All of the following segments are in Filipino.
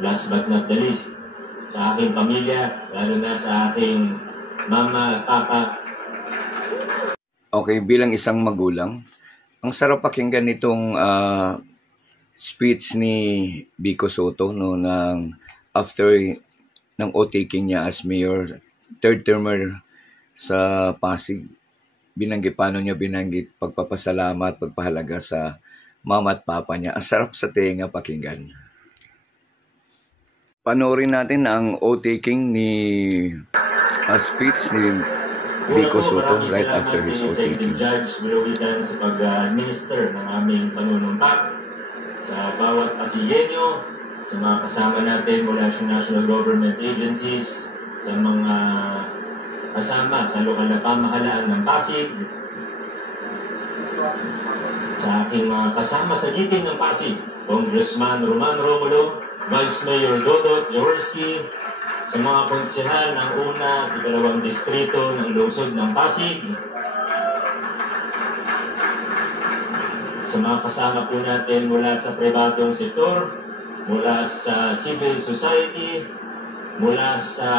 last but not the least, sa aking pamilya, lalo na sa aking mama at papa. Okay, bilang isang magulang, ang sarap pakinggan nitong speech ni Vico Soto no, after ng oath-taking niya as mayor, third termer sa Pasig. Paano niya binanggit pagpapasalamat, pagpahalaga sa mama at papa niya. Ang sarap sa tenga pakinggan. Panoorin natin ang oath-taking ni speech ni Vico Soto right after his oath-taking. Judge Bilogitan sa pag-administer ng aming panunumpa sa bawat Pasigenyo, sa mga kasama natin mula sa national government agencies, sa mga kasama sa lokal na pamahalaan ng Pasig, sa aking mga kasama sa gipin ng Pasig, Congressman Roman Romulo, Vice Mayor Dodot Jaworski, sa mga konsehal ng una at ikalawang distrito ng lungsod ng Pasig, sa mga kasama po natin mula sa pribadong sektor, mula sa civil society, mula sa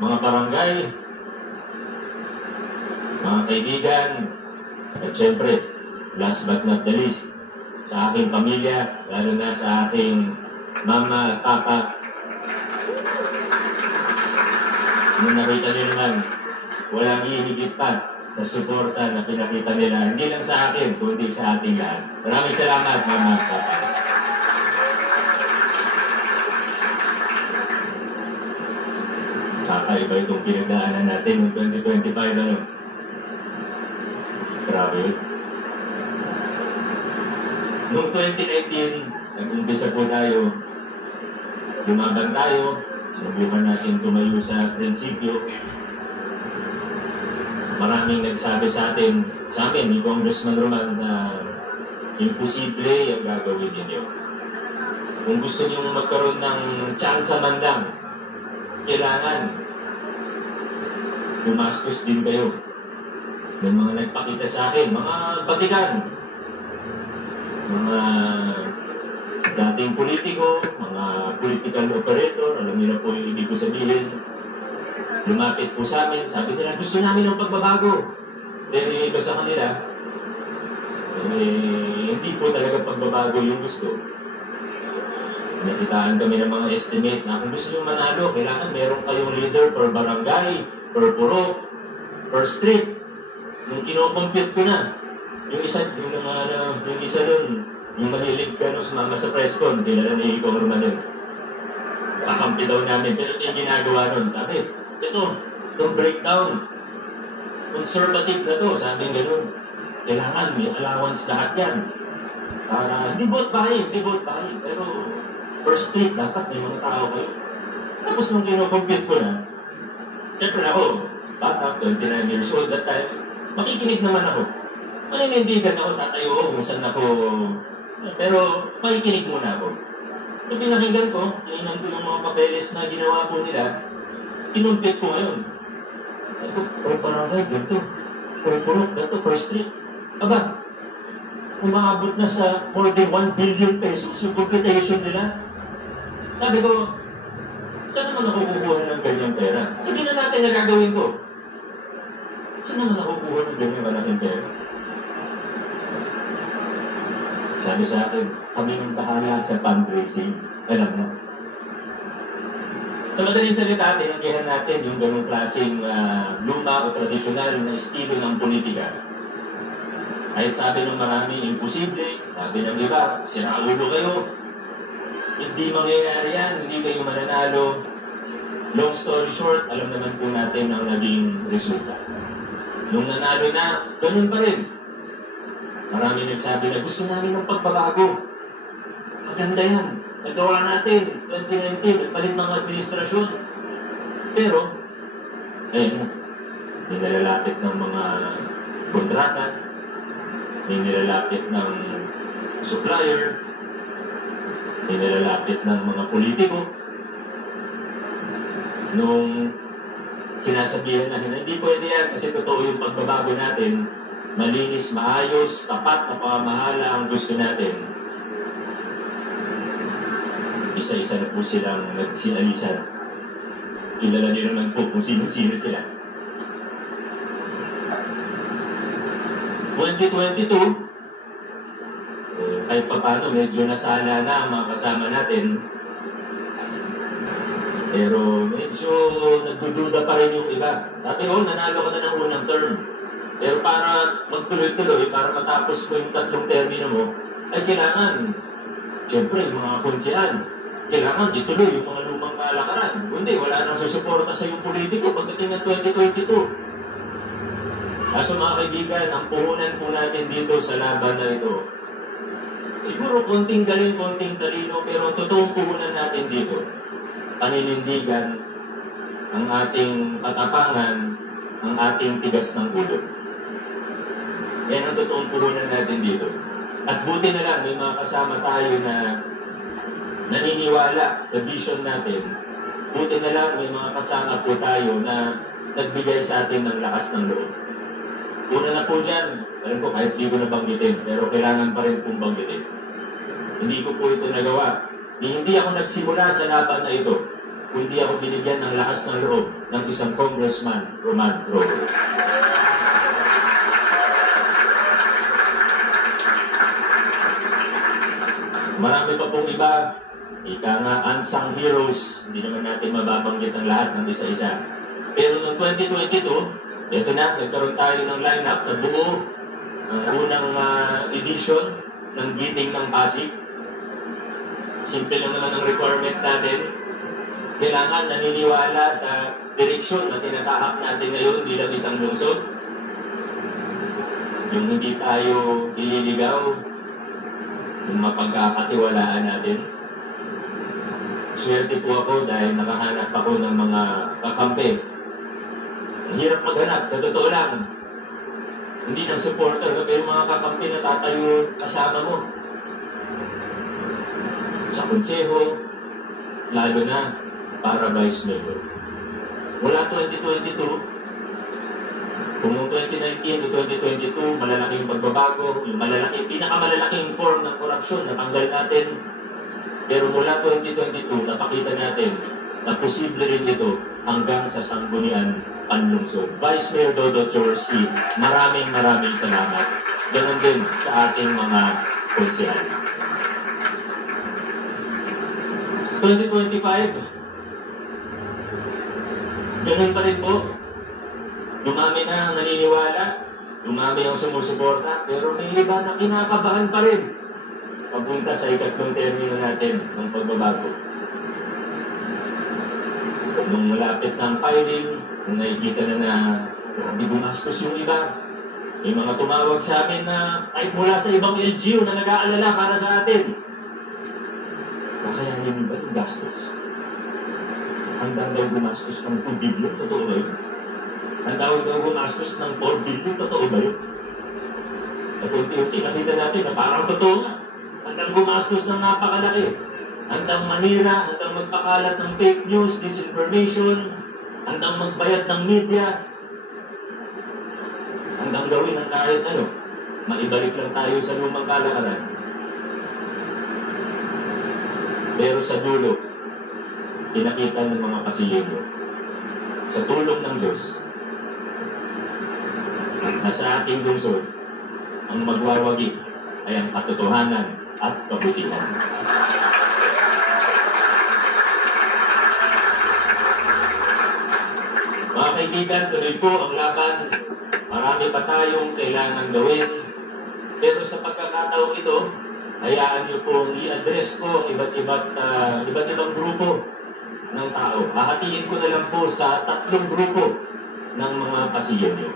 mga barangay, mga kaibigan, at syempre, last but not the least, sa aking pamilya, lalo na sa aking mama at papa. Nung nakita nyo naman, walang hihigit pa sa suporta na pinakita nila, hindi lang sa akin, kundi sa ating lahat. Maraming salamat, mama at papa. Kakaiba itong pinagdaanan natin noong 2025, ano? Grabe yun. Noong 2019, nag-umpisa po tayo, lumaban tayo, subukan natin tumayo sa prinsipyo. Maraming nagsabi sa atin, sa amin, ni Congressman Roman, na imposible yung gagawin ninyo. Kung gusto niyo magkaroon ng tsansa man lang, kailangan gumastos din kayo. May mga nagpakita sa akin, mga batikan, mga dating politiko, mga political operator, alam niyo na po yung ibig ko sabihin. Lumapit po sa amin, sabi nila, gusto namin ng pagbabago. Pero yung iba sa kanila, hindi po talaga pagbabago yung gusto. Nakitaan kami ng mga estimate na kung gusto nyo manalo, kailangan meron kayong leader per barangay, per purok, per street. Nung kinocompute ko na, yung isa doon, yung malilig ka nung sumama sa press con, kilala ni Kong Roman yun. Kakampi daw namin, pero yung ginagawa nun, sabi, ito, itong breakdown, conservative na to, sabi gano'n. Kailangan, may allowance lahat yan. Para, hindi vote buying, pero per street, dapat may mga tao kayo. Tapos nung kinocompute ko na, syempre ako, bata, 29 years old that time, makikinig naman ako. Maninindigan ako, tatayo ako kung saan ako, pero makikinig muna ako. So pinakinggan ko, yung nandun yung mga papeles na ginawa po nila, kinumpit ko ngayon. Ito, per barangay, ganito. Per purok, ganito, per street. Aba, umaabot na sa more than 1 billion pesos yung computation nila. Sabi ko, saan naman ako kukuha ng ganyang pera? Sabi na natin na gagawin ko. Saan naman ako kukuha ng ganyang malaking pera? Sabi sa akin, kami ang bahala sa fundraising. Alam mo. Sa madaling salita, tinanggihan natin yung ganong klaseng luma o tradisyonal na estilo ng politika. Kahit sabi ng marami, imposible. Sabi ng iba, sinaulo kayo. Hindi mangyayari yan, hindi kayo mananalo. Long story short, alam naman po natin ang naging resulta. Nung nanalo na, ganun pa rin. Marami nagsabi na gusto namin ng pagbabago. Maganda yan. Nagawa natin, 2019, palit mga administrasyon. Pero, ayun na, may nalalapit ng mga kontrata, may nilalapit ng supplier, may nilalapit ng mga politiko. Nung sinasabihan na hindi pwede yan kasi totoo yung pagbabago natin, malinis, maayos, tapat na pamamahala ang gusto natin. Isa-isa na po silang nagsinalisan. Kilala niyo naman po kung sino-sino sila. 2022, kahit pa paano, medyo nasala na ang mga kasama natin. Pero medyo nagdududa pa rin yung iba. Dati nanalo ka na ng unang term. Pero para magtuloy-tuloy, para matapos mo yung 3 termino mo, ay kailangan, siyempre, yung mga konsyal, kailangan ituloy yung mga lumang kalakaran. Kundi, wala nang susuporta sa yung politiko pagdating ng 2022. Kaso mga kaibigan, ang puhunan po natin dito sa laban na ito, siguro konting galing, konting talino, pero ang totoong puhunan natin dito, paninindigan, ang ating katapangan, ang ating tigas ng ulo. Yan ang totoong puhunan natin dito. At buti na lang, may mga kasama tayo na naniniwala sa vision natin. Buti na lang, may mga kasama po tayo na nagbigay sa atin ng lakas ng loob. Una na po dyan, alam ko kahit di ko na banggitin, pero kailangan pa rin pong banggitin. Hindi ko po ito nagawa. Hindi ako nagsimula sa laban na ito, kundi ako binigyan ng lakas ng loob ng isang Congressman, Roman Roque. Marami pa pong iba, ika nga unsung heroes, hindi naman natin mababanggit ang lahat ng isa-isa. Pero noong 2022, ito na, nagkaroon tayo ng lineup na buo ang unang edition ng Giting ng Pasig. Simple lang naman ang requirement natin. Kailangan naniniwala sa direksyon na tinatahak natin ngayon bilang isang lungsod. Yung hindi tayo ililigaw, yung mapagkakatiwalaan natin. Swerte po ako dahil nakahanap ako ng mga kakampi. Ang hirap maghanap, sa totoo lang. Hindi ng supporter, pero mga kakampi na tatayo kasama mo. Sa konseho, lalo na para vice mayor. Mula 2022, kung 2019 to 2022, malalaking pagbabago, yung pinakamalalaking form ng korupsyon na tanggal natin. Pero mula 2022, napakita natin na posible rin ito hanggang sa Sangguniang Panlungsod. Vice Mayor Dodo Jaworski, maraming salamat. Ganon din sa ating mga konsehal. 2025, ganon pa rin po. Dumami na ang naniniwala, dumami ang sumusuporta, pero may iba na kinakabahan pa rin papunta sa ikatlong termino natin ng pagbabago. Nung malapit ng filing, nung nakikita na hindi gumastos yung iba, may mga tumawag sa amin na kahit mula sa ibang LGU na nag-aalala para sa atin. Kakayanin ba yung gastos? Hanggang daw gumastos ng 2 billion, totoo ba yun? Ang tawag daw gumastos ng 4 billion, totoo ba yun? At unti-unti, nakita natin na parang totoo nga. Hanggang gumastos ng napakalaki. Hanggang manira, hanggang magpakalat ng fake news, disinformation, hanggang magbayad ng media, hanggang gawin ng kahit ano, maibalik lang tayo sa lumang kalakaran. Pero sa dulo, pinakita ng mga pasilyo, sa tulong ng Diyos, na sa ating lungsod, ang magwawagi ay ang katotohanan at kabutihan. Mga kaibigan, tuloy po ang laban. Marami pa tayong kailangan gawin. Pero sa pagkakataong ito, hayaan niyo pong i-address ko ang iba't ibang grupo ng tao. Hahatiin ko na lang po sa 3 grupo ng mga pasilyo.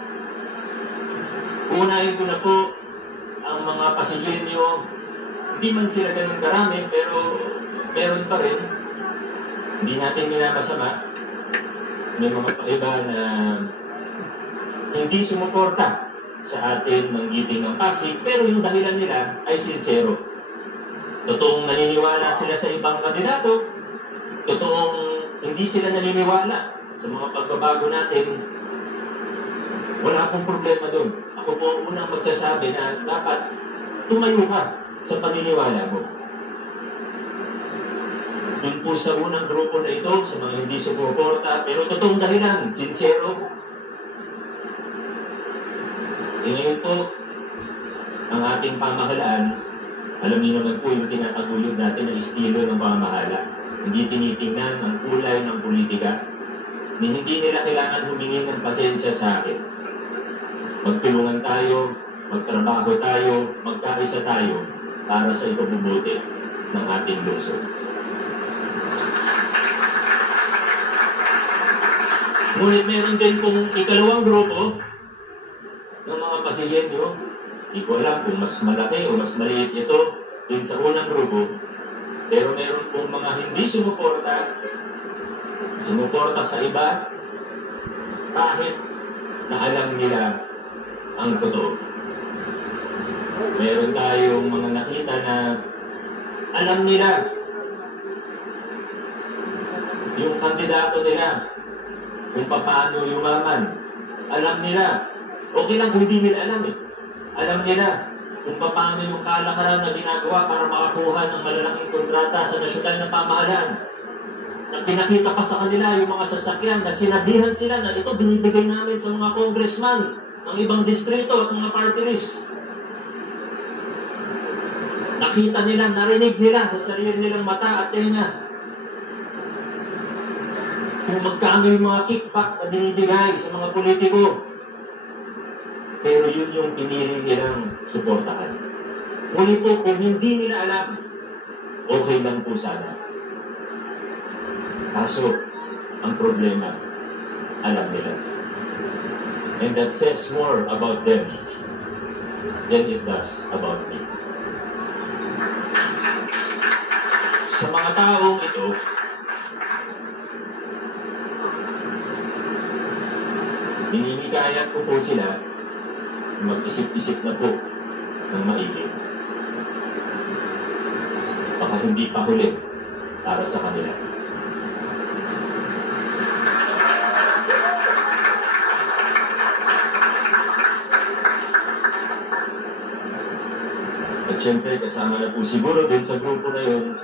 Unahin ko na po ang mga pasilyo, hindi man sila ganun karami, pero meron pa rin. Hindi natin minamasama. May mga iba na hindi sumuporta sa atin ng Giting ng Pasig, pero yung dahilan nila ay sincero. Totoong naniniwala sila sa ibang kandidato, totoong hindi sila naniniwala sa mga pagbabago natin. Wala pong problema doon. Ako po unang magsasabi na dapat tumayo ka sa paniniwala mo. Yung po sa unang grupo na ito, sa mga hindi sumuporta, pero totoong dahilan, sincero. Ngayon po, ang ating pamahalaan, alam niyo naman po yung tinataguyod natin na estilo ng pamahala. Hindi tinitingnan ang kulay ng politika. Hindi nila kailangan humingi ng pasensya sa akin. Magtulungan tayo, magtrabaho tayo, magkaisa tayo para sa ikabubuti ng ating lungsod. Ngunit meron din pong ikalawang grupo ng mga pasilyenyo. Hindi ko alam kung mas malaki o mas maliit ito din sa unang grupo. Pero meron pong mga hindi sumuporta sa iba kahit na alam nila ang totoo. Meron tayong mga nakita na alam nila yung kandidato nila kung paano yumaman. Alam nila. Okay lang kung hindi nila alam eh. Alam nila kung paano yung kalakaran na ginagawa para makakuha ng malalaking kontrata sa nasyonal na pamahalaan. Na pinakita pa sa kanila yung mga sasakyan na sinabihan sila na ito binibigay namin sa mga congressman ng ibang distrito at mga party list. Nakita nila, narinig nila sa sarili nilang mata at tenga kung magkano yung mga kickback na binibigay sa mga politiko. Pero yun yung pinili nilang suportahan. Muli po, kung hindi nila alam, okay lang po sana. Kaso, ang problema, alam nila. And that says more about them than it does about me. Sa mga taong ito, hinihikayat ko po sila mag-isip-isip na po ng maigi. Baka hindi pa huli para sa kanila. At syempre, kasama na po siguro din sa grupo na yun.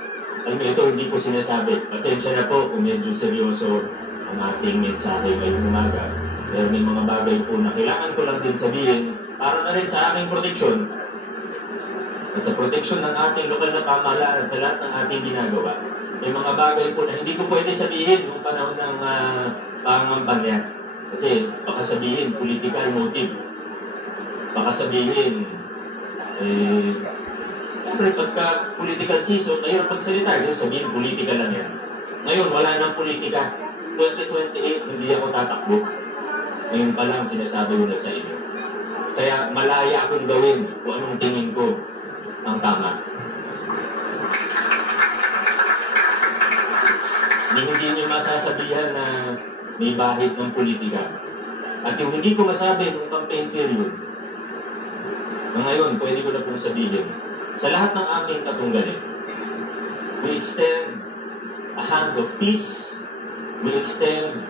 Alam niyo, ito hindi ko sinasabi. Pasensya na po kung medyo seryoso ang ating mensahe ngayong umaga. Pero may mga bagay po na kailangan ko lang din sabihin para na rin sa aming proteksyon at sa proteksyon ng ating lokal na pamahalaan at sa lahat ng ating ginagawa. May mga bagay po na hindi ko pwede sabihin noong panahon ng pangampanya. Kasi baka sabihin, political motive. Baka sabihin, siyempre pagka political season, ngayon pagsalita, kasi sabihin, politika lang yan. Ngayon, wala nang politika. 2028, hindi ako tatakbo. Ngayon pa lang, sinasabi ko na sa inyo. Kaya malaya akong gawin kung anong tingin ko ang tama. Hindi niyo masasabihan na may bahid ng politika. At yung hindi ko masabi nung campaign period, na ngayon, pwede ko na pong sabihin, sa lahat ng aming katunggalin, we extend a hand of peace, we extend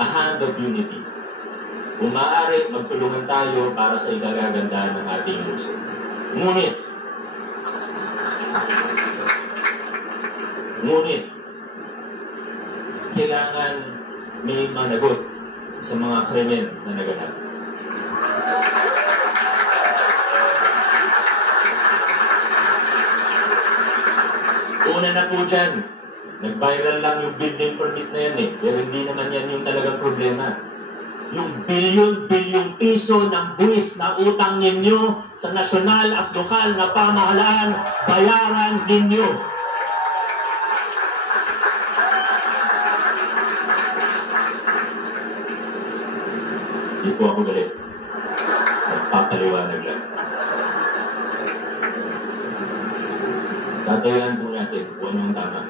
a hand of unity. Kung maaari, magtulungan tayo para sa ikagaganda ng ating lungsod. Ngunit, kailangan may managot sa mga krimen na naganap. Una na po dyan, nag-viral lang yung building permit na yan pero hindi naman yan yung talagang problema. Yung bilyon-bilyong piso ng buwis na utang ninyo sa nasyonal at lokal na pamahalaan, bayaran ninyo. Hindi po ako galit. Nagpapaliwanag lang. Tatayaan po natin kung anong tama.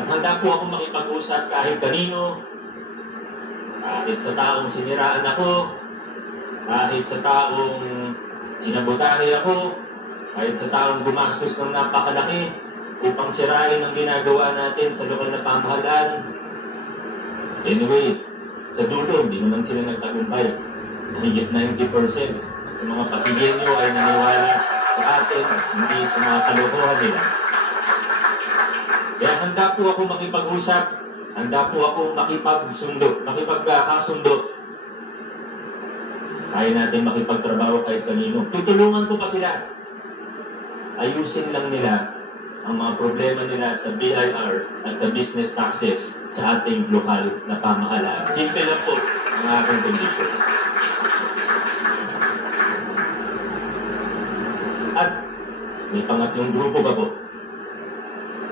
At handa po akong makipag-usap kahit kanino, kahit sa taong siniraan ako, kahit sa taong sinabotari ako, kahit sa taong gumastos ng napakalaki upang sirain ang ginagawa natin sa lokal na pamahalaan. Anyway, sa dulo, hindi naman sila nagtagumpay. Higit 90% ng mga pasigyenyo ay naniwala sa atin, hindi sa mga kalokohan nila. Kaya handa po ako makipag-usap, handa po ako makipagkasundo. Kaya natin makipagtrabaho kahit kanino. Tutulungan ko pa sila. Ayusin lang nila ang mga problema nila sa BIR at sa business taxes sa ating lokal na pamahalaan. Simple lang po ang aking condition. At may pangatlong grupo pa po.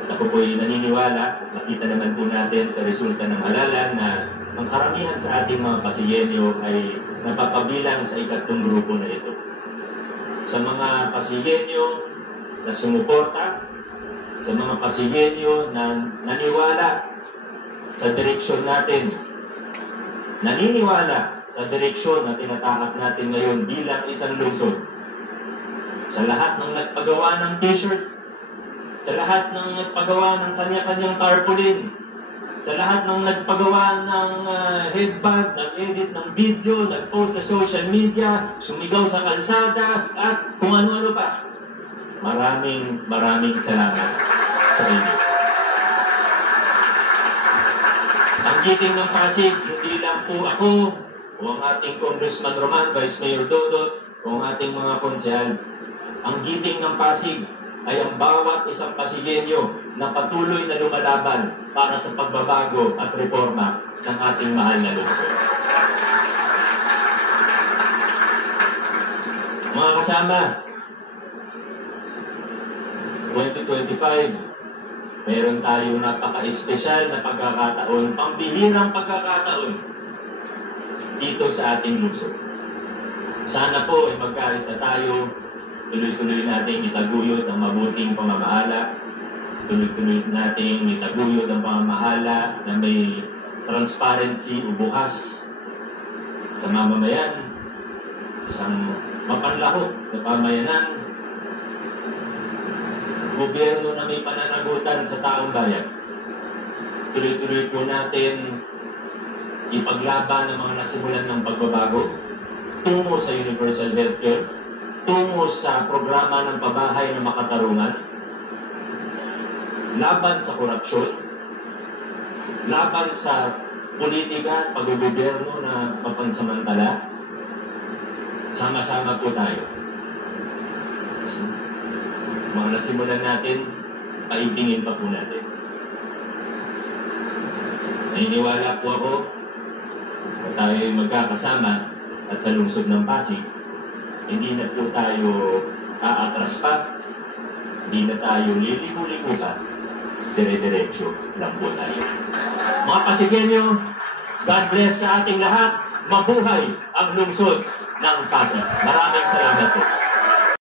At ako po'y naniniwala, makita naman po natin sa resulta ng halalan na ang karamihan sa ating mga pasiyenyo ay napapabilang sa ikatlong grupo na ito. Sa mga pasiyenyo na sumuporta, sa mga pasiyenyo na naniwala sa direksyon natin, naniniwala sa direksyon na tinatahak natin ngayon bilang isang lungsod. Sa lahat ng nagpagawa ng t-shirt, sa lahat ng nagpagawa ng kanya-kanyang tarpaulin, sa lahat ng nagpagawa ng headband, nag-edit ng video, nag-post sa social media, sumigaw sa kalsada, at kung ano-ano pa. Maraming salamat sa inyo. Ang giting ng Pasig, hindi lang po ako, o ang ating Congressman Roman, Vice Mayor Dodot, o ang ating mga konsehal. Ang giting ng Pasig ay ang bawat isang Pasigenyo na patuloy na lumalaban para sa pagbabago at reforma ng ating mahal na lungsod. Mga kasama, 2025, meron tayong napaka-espesyal na pagkakataon, pambihirang pagkakataon dito sa ating lungsod. Sana po ay magkaisa tayo, tuloy-tuloy natin itaguyod ang mabuting pamamahala, tuloy-tuloy natin itaguyod ang pamamahala na may transparency o bukas sa mamamayan, isang mapanlahok na pamayanan, gobyerno na may pananagutan sa taong bayan. Tuloy-tuloy po natin ipaglaban ang mga nasimulan ng pagbabago tungo sa universal healthcare, tungo sa programa ng pabahay ng makatarungan, laban sa korupsyon, laban sa politika at pag-gobyerno na mapansamantala. Sama-sama po tayo. Mga nasimulan natin, paibingin pa po natin. Naniniwala po ako na tayo ay magkakasama at sa lungsod ng Pasig, hindi na po tayo aatras pa, hindi na tayo liliko-liko pa, dire-diretso lang po tayo. Mga Pasigenyo, God bless sa ating lahat, mabuhay ang lungsod ng Pasig. Maraming salamat po.